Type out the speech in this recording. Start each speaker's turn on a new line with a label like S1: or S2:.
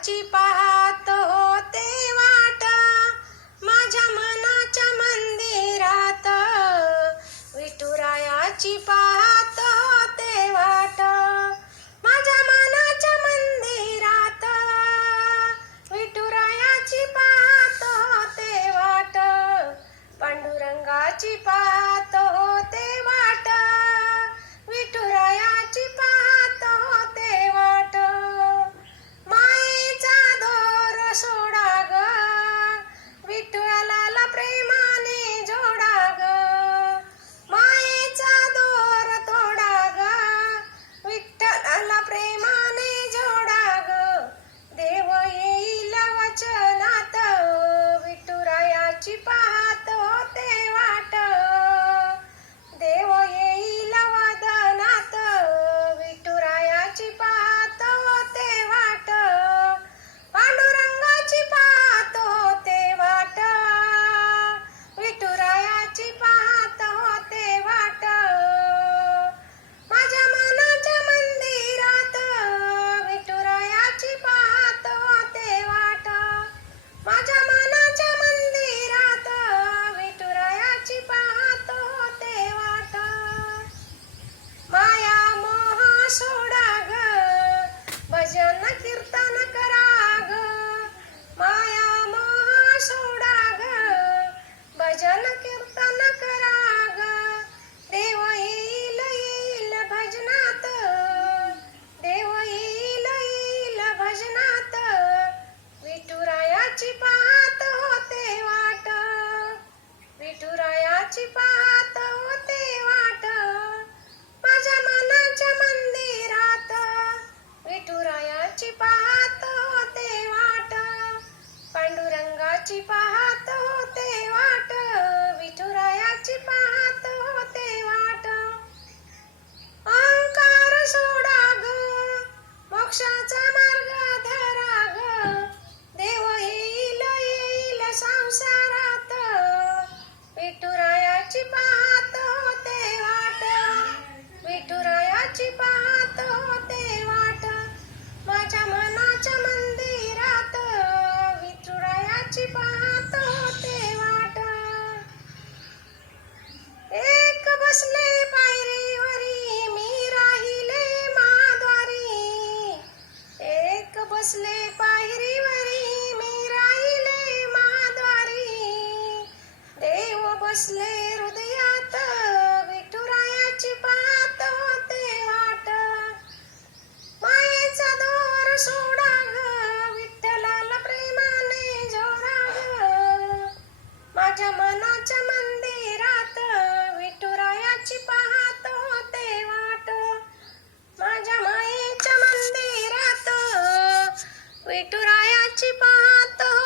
S1: तुझ्याची पाहत होते वाट. माझ्या मनाच्या मंदिरात विठुरायाची पाहत होते वाट. माझ्या मनाच्या मंदिरात विठुरायाची पाहत होते वाट. पांडुरंगाची पा 去吧。बसले पायरीवरी मी राहिले महाद्वारी. देव बसले हृदया विठुरायाची पाहतो.